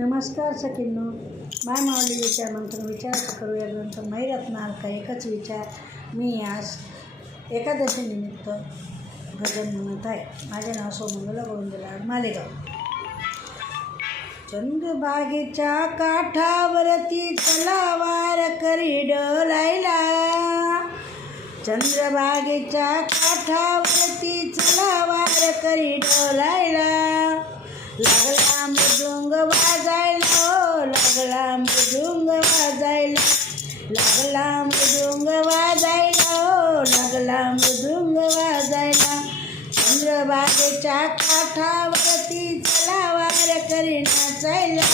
नमस्कार सखींनो, माय माऊली विचार मंत्र विचार करूया ग्रंथ महिरत्नाल का एकच विचार. मी आज एकादशी निमित्त भजन म्हणत आहे. माझे नाव सोमंगला गोविंदलाल मालेगाव. चंद्रभागेच्या काठावरती तलावार करी डोलायला, चंद्रभागेच्या काठावरती तलावार करी डोलायला, लागला मृदुंग वाजायला, लागला मृदुंग वाजायला, लागला मृदुंग वाजायला, लागला मृदुंग वाजायला. चंद्रभागेच्या काठावरती तलावार करी नाचायला,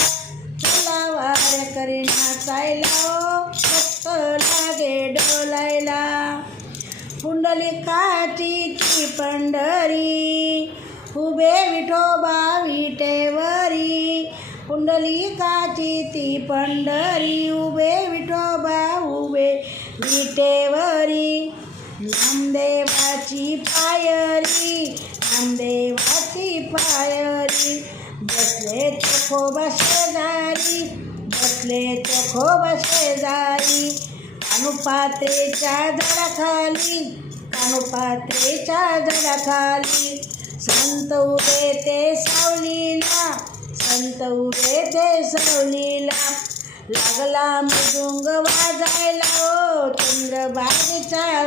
तलावार करी नाचायला, फक्त लागे डोलायला. पुंडलिकाची ती पंढरी, उभे विठोबा विटेवरी, पुंडलिकाची ती पंढरी, उभे विठोबा उभे विटेवरी. नामदेवाची पायरी, नामदेवाची पायरी, बसले चोखोबा शेजारी, बसले चोखोबा शेजारी. कानुपात्रेच्या झाडाखाली, कानुपात्रेच्या झाडाखाली, संत उभे ते सावलीला, संत उभे ते सावलीला. लागला मृदुंग वाजायला, ओ चंद्रभागेच्या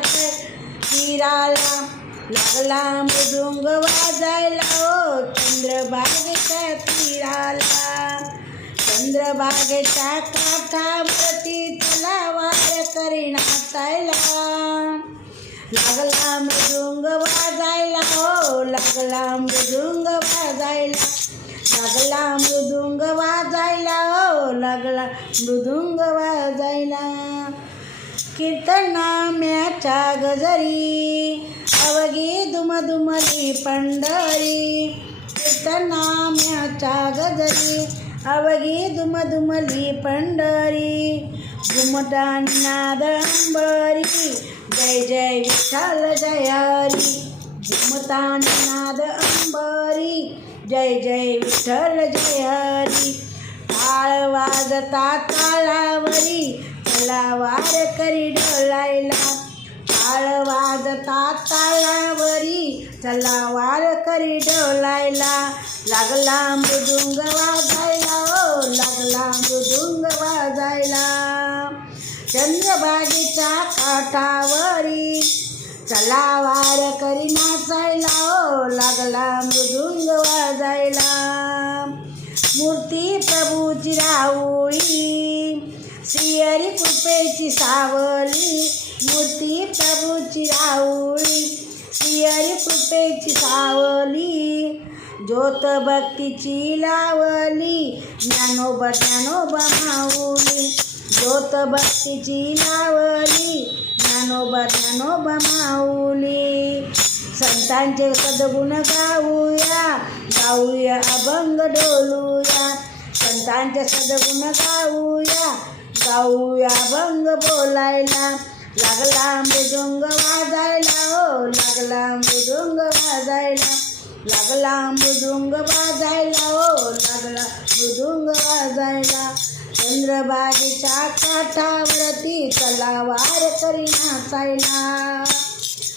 तीराला, लागला मृदुंग वाजायला, ओ चंद्रभागेच्या तीराला. चंद्रभागेच्या काठावरती तलावार करी नाचायला, लागला मृदुंग वाजायला, हो लागला मृदुंग वाजायला, लागला मृदुंग वाजायला, हो लागला मृदुंग वाजायला. कीर्तनाम्याच्या गजरी, अवघी दुमदुमली पंढरी, कीर्तनाम्याच्या गजरी, अवघी दुमदुमली पंढरी. घुमटानी नाद अंबरी, जय जय विठ्ठल जय हरी, घुमतानी नाद अंबरी, जय जय विठ्ठल जय हरी. टाळ वाजता तालावरी, तलावार करी डोलायला, टाळ वाजता तालावरी, तलावार करी डोलायला. लागला मृदुंग वाजायला, ओ लागला मृदुंग वाजायला. चंद्रभागेच्या काठावरी तलावार करी नाचायला, ओ लागला मृदुंग वाजायला. मूर्ती प्रभूची राहुळी, श्रीहरी कृपेची सावली, मूर्ती प्रभूची राहुळी, श्रीहरी कृपेची सावली. ज्योत भक्तीची लावली, ज्ञानोबा ज्ञानोबा माऊली, ज्योत भक्तीची लावली, ज्ञानोबा ज्ञानोबा माऊली. संतांचे सद्गुण गाऊया, गाऊया अभंग डोलूया, संतांचे सद्गुण गाऊया, गाऊया अभंग बोलायला. लागला मृदुंग वाजायला, ओ लागला मृदुंग वाजायला, लागला मृदुंग वाजायला, ओ लागला मृदुंग वाजायला. चंद्रभागेच्या काठावरती तलावार करी नाचायला,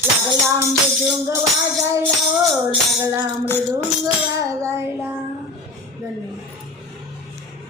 लागला मृदुंग वाजायला, ओ लागला मृदुंग वाजायला. धन्यवाद.